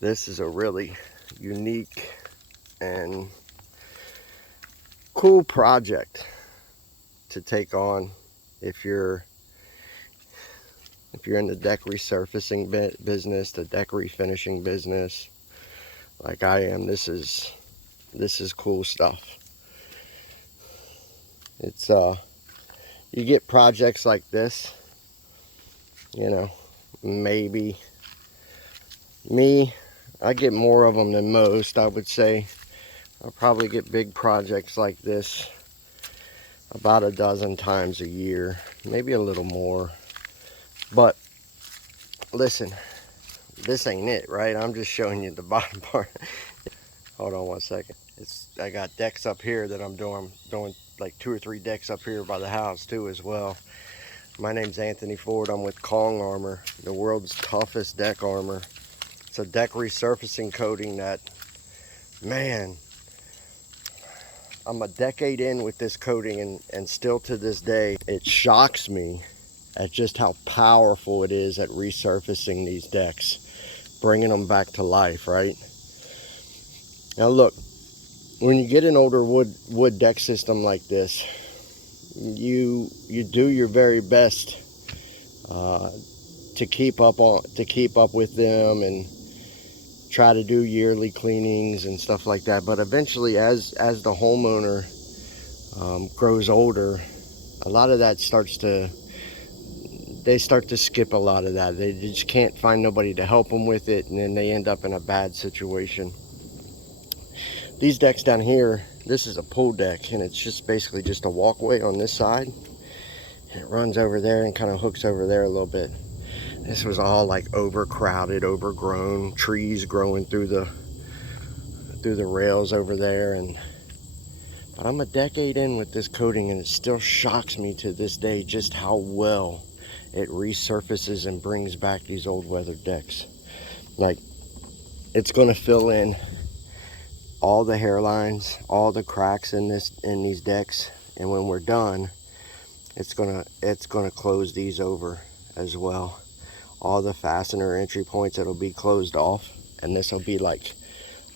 This is a really unique and cool project to take on if you're in the deck resurfacing business, the deck refinishing business, like I am. This is cool stuff. It's you get projects like this, you know, maybe me, I get more of them than most. I would say I'll probably get big projects like this about a dozen times a year, maybe a little more. But listen, this ain't it, right? I'm just showing you the bottom part. Hold on one second. I got decks up here that I'm doing like 2 or 3 decks up here by the house too as well. My name's Anthony Ford. I'm with Kong Armor, the world's toughest deck armor. It's a deck resurfacing coating that, man, I'm a decade in with this coating, and still to this day, it shocks me at just how powerful it is at resurfacing these decks, bringing them back to life, right? Now look, when you get an older wood deck system like this, you do your very best to keep up with them and try to do yearly cleanings and stuff like that. But eventually, as the homeowner grows older, a lot of that they start to skip a lot of that. They just can't find nobody to help them with it, and then they end up in a bad situation. These decks down here, this is a pull deck, and it's just basically just a walkway on this side. It runs over there and kind of hooks over there a little bit. This was all like overcrowded, overgrown, trees growing through the rails over there. But I'm a decade in with this coating, and it still shocks me to this day just how well it resurfaces and brings back these old weathered decks. Like, it's going to fill in all the hairlines, all the cracks in these decks, and when we're done, it's gonna close these over as well. All the fastener entry points, it'll be closed off, and this will be like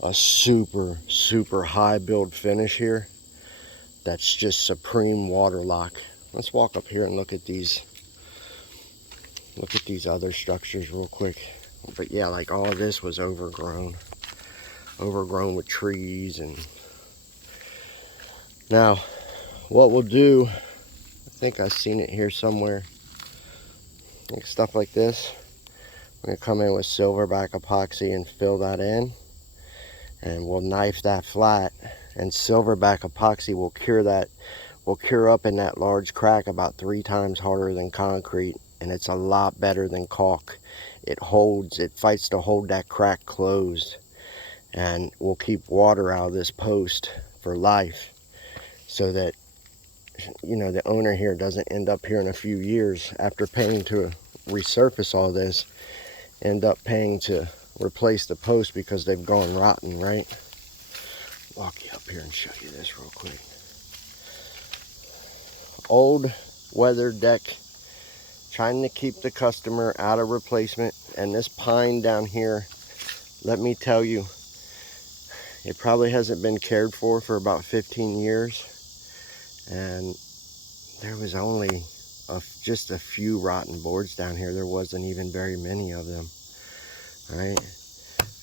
a super high build finish here. That's just supreme water lock. Let's walk up here and look at these other structures real quick. But yeah, like all of this was overgrown with trees. And now what we'll do, I think I've seen it here somewhere, like stuff like this, we're gonna come in with silverback epoxy and fill that in, and we'll knife that flat, and silverback epoxy will cure up in that large crack about 3 times harder than concrete, and it's a lot better than caulk. It fights to hold that crack closed, and will keep water out of this post for life, so that, you know, the owner here doesn't end up here in a few years after paying to resurface all this, end up paying to replace the post because they've gone rotten, right? Walk you up here and show you this real quick. Old weathered deck, trying to keep the customer out of replacement. And this pine down here, let me tell you, it probably hasn't been cared for about 15 years. And there was only just a few rotten boards down here. There wasn't even very many of them, right?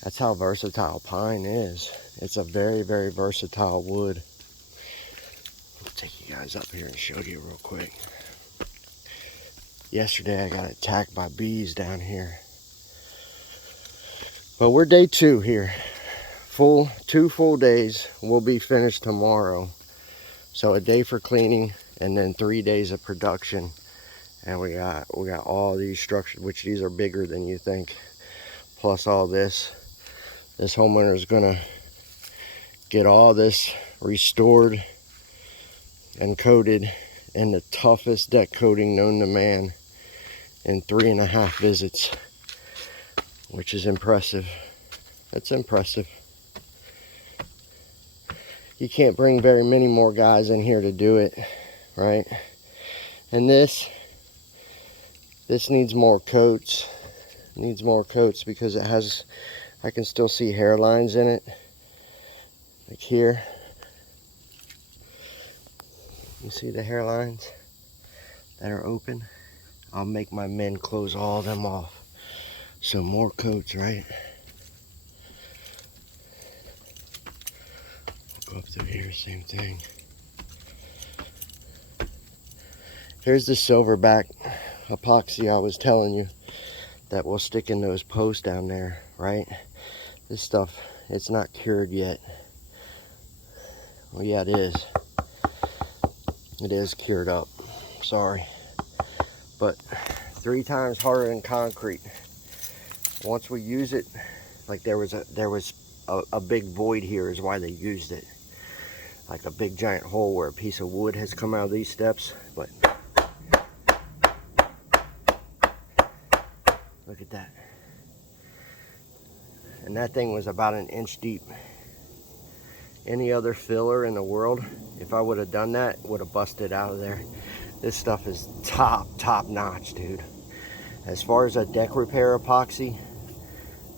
That's how versatile pine is. It's a very versatile wood. I'll take you guys up here and show you real quick. Yesterday I got attacked by bees down here. But we're day 2 here. 2 full days. We'll be finished tomorrow. So a day for cleaning and then 3 days of production. And we got all these structures, which these are bigger than you think. Plus all this. This homeowner is gonna get all this restored and coated in the toughest deck coating known to man in 3.5 visits, which is impressive. That's impressive. You can't bring very many more guys in here to do it, right? And this needs more coats. Needs more coats because it has I can still see hairlines in it, like here. You see the hairlines that are open? I'll make my men close all of them off. So more coats, right? Go up through here, same thing. Here's the silverback epoxy I was telling you that will stick in those posts down there, right? This stuff, it's not cured yet. Well, yeah, it is. It is cured up. Sorry. But 3 times harder than concrete. Once we use it, like there was a big void here is why they used it. Like a big giant hole where a piece of wood has come out of these steps. But look at that. And that thing was about an inch deep. Any other filler in the world, if I would have done that, would have busted out of there. This stuff is top notch, dude. As far as a deck repair epoxy,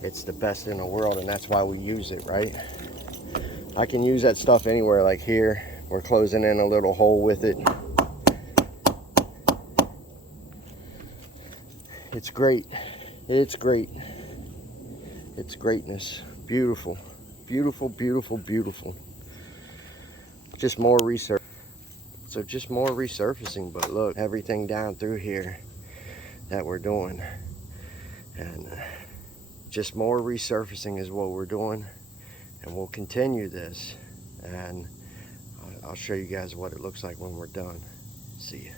it's the best in the world, and that's why we use it, right? I can use that stuff anywhere, like here. We're closing in a little hole with it. It's great. It's great. It's greatness. Beautiful. Beautiful, beautiful, beautiful. Just more resurfacing. So just more resurfacing, but look, everything down through here that we're doing. And just more resurfacing is what we're doing. And we'll continue this. And I'll show you guys what it looks like when we're done. See ya.